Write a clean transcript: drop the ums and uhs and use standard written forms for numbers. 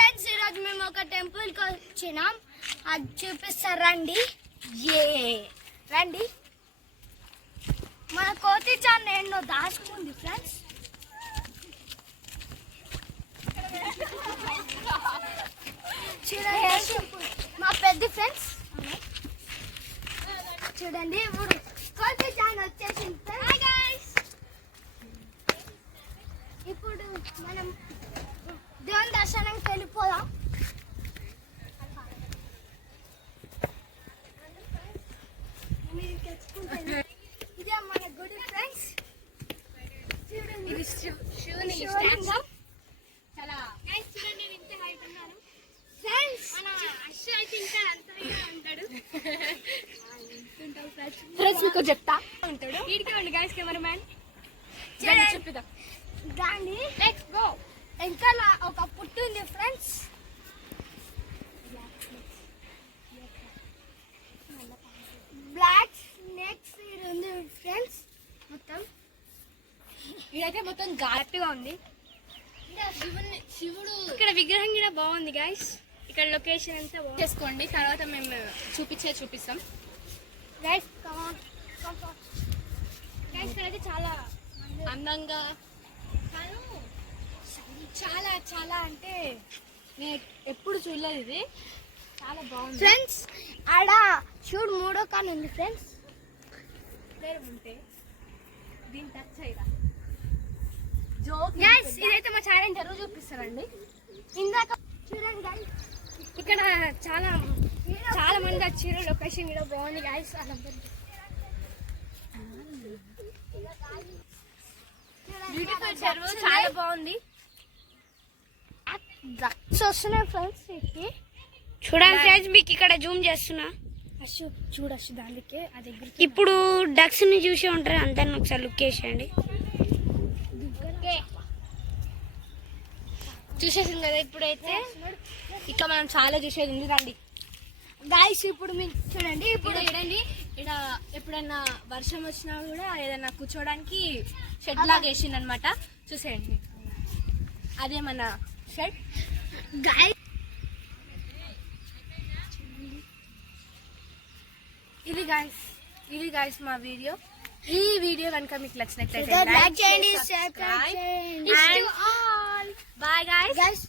Friends ఈరోజు మేము ఒక టెంపుల్కి వచ్చినాం, అది చూపిస్తారు రండి. రండి. మన కోతి చాన్న ఎన్నో దాచుకుంది ఫ్రెండ్స్. చూడండి మా పెద్ద ఫ్రెండ్స్, చూడండి ఇప్పుడు కోతి చాన్న వచ్చేసింది. ఇప్పుడు మనం దేవుని దర్శనానికి వెళ్ళిపోదాం. ఇదే మన గుడి ఫ్రెండ్స్. చూడండి శివలింగం. చాలా చూడండి ఇంత హైట్ ఉన్నాను ఫ్రెండ్స్. మన అశ్వ అయితే ఇంకా అంతగా ఉంటాడు ఫ్రెండ్స్. మీకు చెప్తా ఉంటాడు. వీడికి ఉండి గైస్ కెమెరామ్యాన్ చెప్తాం. దాన్ని లెట్స్ గో. ఇంకా ఒక పుట్టు ఉంది ఫ్రెండ్స్. బ్లాక్ స్నేక్స్ ఉంది ఫ్రెండ్స్. మొత్తం ఇదైతే మొత్తం ఘాటుగా ఉంది. శివుడు ఇక్కడ విగ్రహం కూడా బాగుంది గైస్. ఇక్కడ లొకేషన్ అంతా బాగుంది. చేసుకోండి, తర్వాత మేము చూపిస్తాం గైస్. గైస్ ఇక్కడైతే చాలా అందంగా, చాలా చాలా అంటే నేను ఎప్పుడు చూడలేదు. ఇది చాలా బాగుంది ఫ్రెండ్స్. ఆడ చూడు మూడో కాని ఉంది ఫ్రెండ్స్. పేరు ఉంటే దీని టచ్ అయ్యా గైస్. ఇదైతే మా ఛాలెంజ్ రోజు చూపిస్తానండి. ఇందాక చూడండి గైస్, ఇక్కడ చాలా చాలా మంది వచ్చారు. లొకేషన్ కూడా బాగుంది గైస్. బ్యూటిఫుల్ చెరువు, చాలా బాగుంది. డక్స్ వస్తున్నాయి ఫ్రెండ్స్. చూడండి ఫ్రెండ్స్, మీకు ఇక్కడ జూమ్ చేస్తున్నా. చూడొచ్చు దానికి అది. ఇప్పుడు డక్స్ ని చూసి ఉంటారు, అందరిని ఒకసారి లుక్ వేసేయండి. చూసేసింది కదా. ఇప్పుడైతే ఇక్కడ మనం చాలా చూసేది ఉంది. రండి గాయస్. ఇప్పుడు మీకు చూడండి, ఇప్పుడు చూడండి ఇక్కడ ఎప్పుడైనా వర్షం వచ్చినా కూడా ఏదైనా కూర్చోడానికి షెడ్ లాగా వేసింది అనమాట. చూసేయండి, అదే మన షెడ్ గాయస్. ఇది గాయస్ మా వీడియో. ఈ వీడియో కనుక మీకు నచ్చినట్లయితే లైక్ చేయండి, సబ్స్క్రైబ్. Bye guys.